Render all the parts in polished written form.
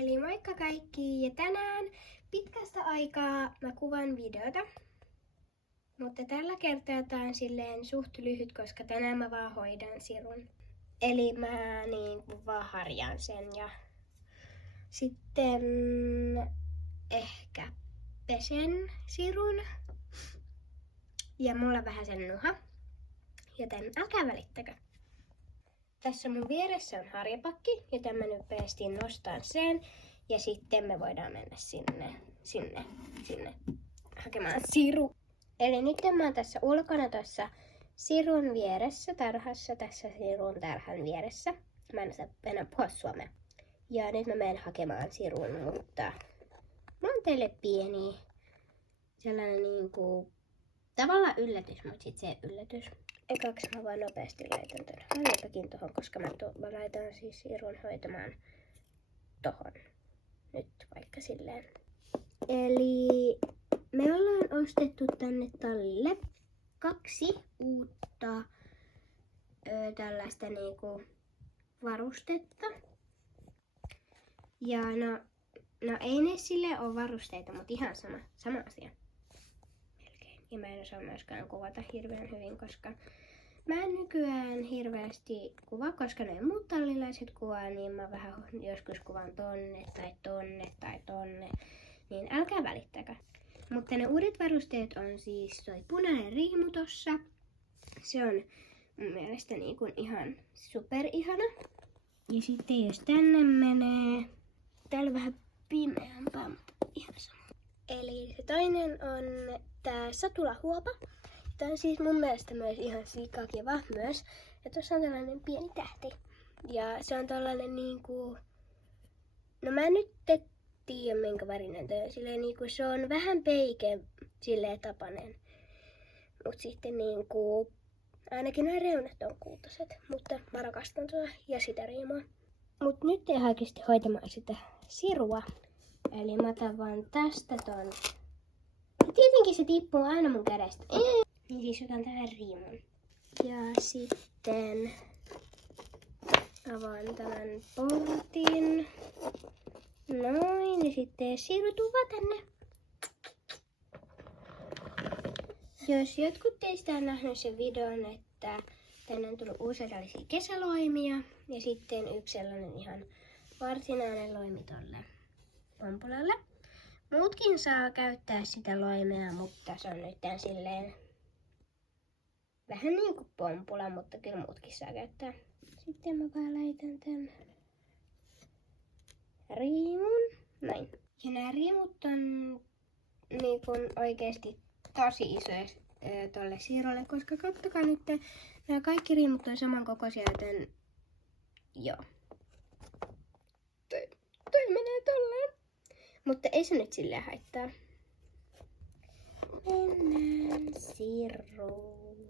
Eli moikka kaikki! Ja tänään pitkästä aikaa mä kuvan videota. Mutta tällä kertaa tää on silleen suht lyhyt, koska tänään mä vaan hoidan sirun. Eli mä vaan harjaan sen ja sitten ehkä pesen sirun. Ja mulla on vähän sen nuha, joten älkää välittäkö. Tässä mun vieressä on harjapakki, joten mä nyt päästiin nostaan sen. Ja sitten me voidaan mennä sinne hakemaan siru. Eli nyt mä oon tässä ulkona tuossa sirun vieressä, tarhassa, tässä sirun tarhan vieressä. Mä en saa enää puhua suomea. Ja nyt mä menen hakemaan sirun, mutta mä oon teille pieni sellainen tavallaan yllätys, mutta sit se ei yllätys. Ekaksi mä vaan nopeasti laitan ton harjapakin tohon, koska mä laitan siis sirun hoitamaan tohon. Nyt vaikka silleen. Eli me ollaan ostettu tänne tallille 2 uutta tällaista varustetta. Ja no ei ne sille ole varusteita, mutta ihan sama asia. Melkein. Ja mä en osaa myöskään kuvata hirveän hyvin, koska mä en nykyään hirveästi kuvaa, koska ne muut tallilaiset kuvaa, niin mä vähän joskus kuvan tonne tai tonne, niin älkää välittäkö. Mutta ne uudet varusteet on siis toi punainen riimu tossa. Se on mun mielestä ihan superihana. Ja sitten jos tänne menee, täällä on vähän pimeämpää, mutta ihan sama. Eli se toinen on tää satulahuopa. Tää on siis mun mielestä myös ihan sikakiva myös. Ja tossa on tällainen pieni tähti. Ja se on tällainen no mä en nyt tiedä minkä värinen tää on. Silleen se on vähän peike silleen tapainen. Mut sitten ainakin nämä reunat on kultaiset. Mutta mä rakastan tuota ja sitä riimua. Mut nyt ei oikeesti hoitamaan sitä sirua. Eli mä otan vaan tästä ton. Ja tietenkin se tippuu aina mun kädestä. Niin siis otan tähän riimun. Ja sitten avaan tämän portin. Noin, ja sitten siru tuva tänne. Jos jotkut teistä on nähnyt sen videon, että tänne on tullut uusia tällaisia kesäloimia. Ja sitten yksi sellainen ihan varsinainen loimi tolle pompulalle. Muutkin saa käyttää sitä loimea, mutta se on nyt silleen vähän kuin pompula, mutta kyllä muutkin saa käyttää. Sitten mä vaan laitan tän riimun. Näin. Ja nämä riimut on oikeesti tosi isoja tolle sirulle, koska kattokaa nyt, nämä kaikki riimut on samankokoisia, joten joo. Toi menee tolleen. Mutta ei se nyt silleen haittaa. Mennään siruun.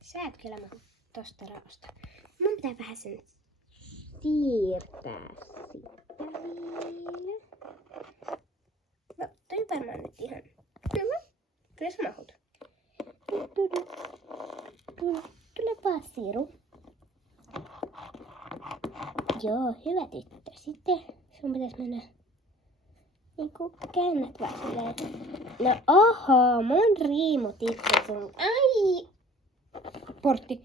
Sä et kyllä mahu tosta raosta. Mun pitää vähän sen siirtää sitä vielä. No, toi varmaan nyt ihan hyvä. Kyllä sä mahut. Tule vaan siru. Joo, hyvä tyttö. Sitten sun pitäis mennä käännät vaan silleen. No oho, mun riimu tippui sun. Ai! Portti.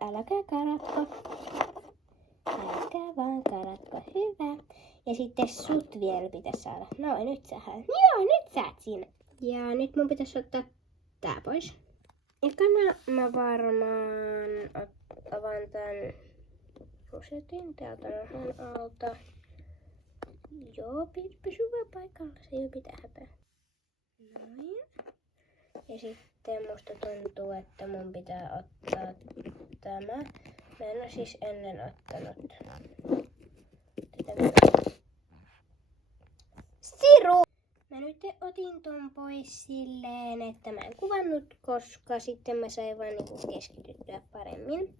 Äläkää karatko. Äläkää vaan karatko. Hyvä. Ja sitten sut vielä pitäisi saada. No nyt sähän. Joo, nyt sä oot siinä. Ja nyt mun pitäisi ottaa tää pois. Ekana mä varmaan avaan tän rusetin täältä nahan alta. Joo, pysy vaan paikalla. Se ei pitää häpeä. Noin. Ja sitten musta tuntuu, että mun pitää ottaa tämä. Mä en ole siis ennen ottanut tätä. Siru! Mä nyt otin ton pois silleen, että mä en kuvannut, koska sitten mä sain vaan keskityttyä paremmin.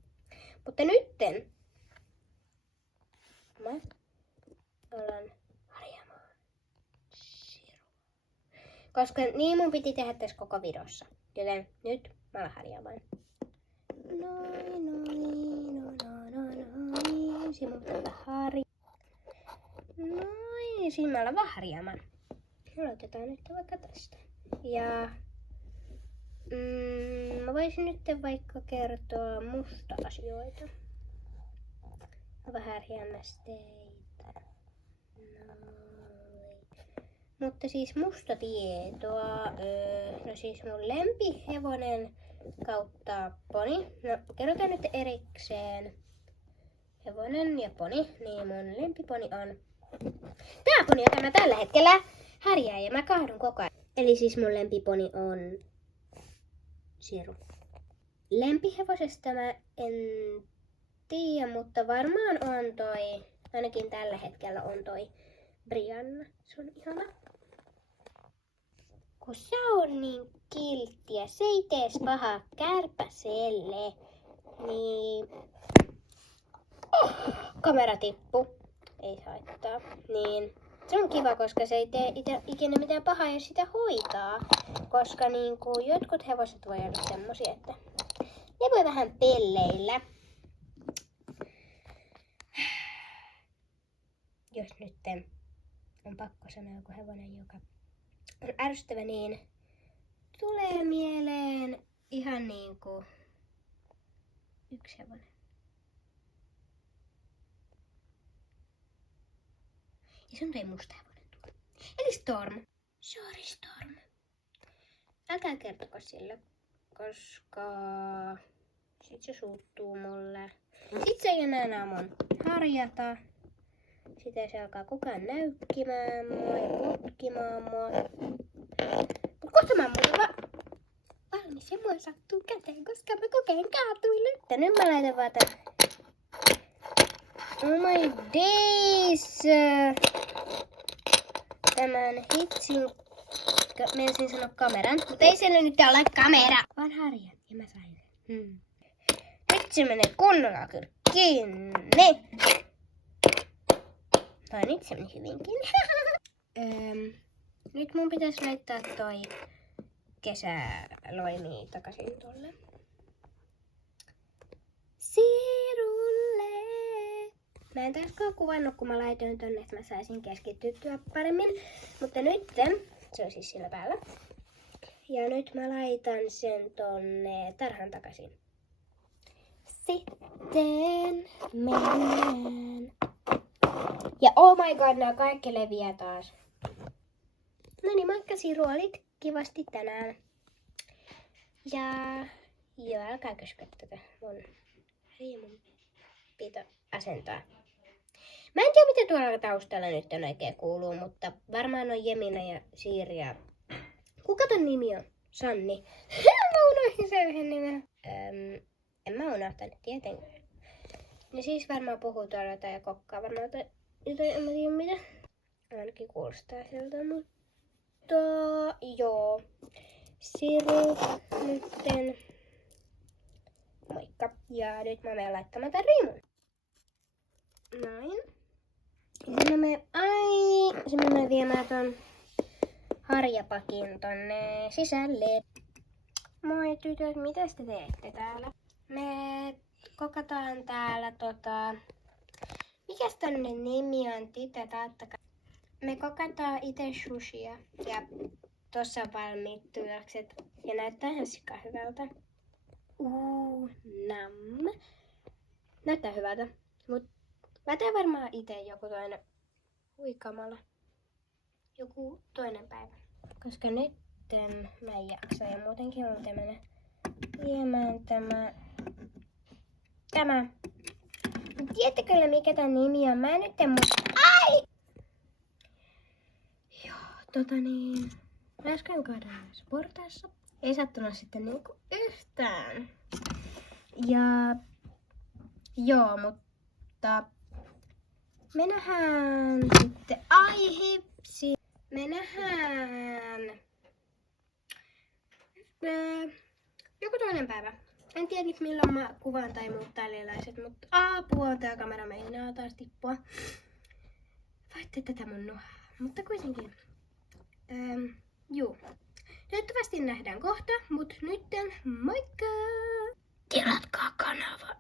Mutta nytten mä alan harjaamaan sirua. Koska niin mun piti tehdä tässä koko videossa. Joten nyt mä alan harjaamaan. Noin. Siinä mun pitää niin silmällä vahriaman. Aloitetaan nyt vaikka tästä. Ja mä voisin nyt vaikka kertoa musta asioita. Vähän rännisteitä. Mutta siis musta tietoa. No siis mun lempihevonen kautta poni. No kerrotaan nyt erikseen. Hevonen ja poni. Niin mun lempiponi on tää poni, jota mä tällä hetkellä härjään ja mä kahdun koko ajan. Eli siis mun lempiponi on Siru. Lempihevosesta mä en tiedä, mutta varmaan on toi, ainakin tällä hetkellä on toi Brianna. Se on ihana. Kun se on niin kilttiä, se ei tees pahaa kärpäselle, niin kamera tippu. Ei haittaa. Niin se on kiva, koska se ei tee ikinä mitään pahaa, jos sitä hoitaa. Koska niinku jotkut hevoset voi olla semmosia, että ne voi vähän pelleillä. Jos nyt on pakko sanoa joku hevonen, joka on ärsyttävä, niin tulee mieleen ihan niinku yksi hevonen. Ja se on toi musta hevonen tuolla. Eli Storm. Sorry Storm. Älkää kertoko sille, koska sit se suuttuu mulle. Sit se ei enää mun harjata. Sitä ei se alkaa koko ajan näykkimään mua ja potkimaan mua. Mut kohta mä oon valmis ja mua sattuu käteen, koska mä kokeen kaatuille. Ja nyt mä laitan vaan tän. Oh my days! Tämän hitsin, menisin sanoa kameran, mutta ei siellä nyt ole kamera, vaan harja. Ja mä sain sen. Nyt se menee kunnolla kyllä kiinni. Tai nyt se meni hyvinkin. Nyt mun pitäisi laittaa toi kesäloimi takaisin tolle Sirulle. Mä en taaskaan kuvannut, kun mä laitoin tonne, että mä saisin keskittyä paremmin. Mutta nyt se on siis sillä päällä. Ja nyt mä laitan sen tonne tarhan takaisin. Sitten mennään. Ja oh my god, nää kaikki leviää taas. No niin, moikka Siru, olit kivasti tänään. Ja joo, älkää kysyä tätä mun pito asentaa. Mä en tiedä, mitä tuolla taustalla nyt oikein kuuluu, mutta varmaan on Jemina ja Siiri ja... Kuka ton nimi on? Sanni. Mä unohdin sen yhden nimen. En mä unohtanut tietenkään. Ne siis varmaan puhuu tuolla tai kokkaa varmaan jotain, en mä tiedä mitä. Ainakin kuulostaa siltä, mutta joo. Siru nytten. Moikka. Ja nyt mä menen laittamaan tän riimun. Noin. Sitten mä menen viemään ton harjapakin tonne sisälle. Moi tytöt, mitä te teette täällä? Me kokataan täällä mikäs tonne nimi on, taattakaa. Me kokataan itse sushia ja tossa on valmiit tulokset ja näyttää ihan sika hyvältä. Nam. Näyttää hyvältä, mut mä teen varmaan itse joku toinen huikamalla. Joku toinen päivä. Koska nyt mä en jaksa ja muutenkin on mennä viemään tämä. Tiedättekö kyllä mikä tän nimi on? Mä en nyt Ai! Joo, mä äsken kaadan portaassa. Ei sattunut sitten niinku yhtään. Ja joo, mutta me nähdään sitten. Ai hipsi! Me nähdään joku toinen päivä. En tiedä nyt milloin mä kuvaan tai muut tällaiset, mutta apua, tää kamera meinaa taas tippua. Voitte tätä mun nuhaa, mutta kuitenkin. Juu. Toivottavasti nähdään kohta, mut nytten moikka! Tilatkaa kanava!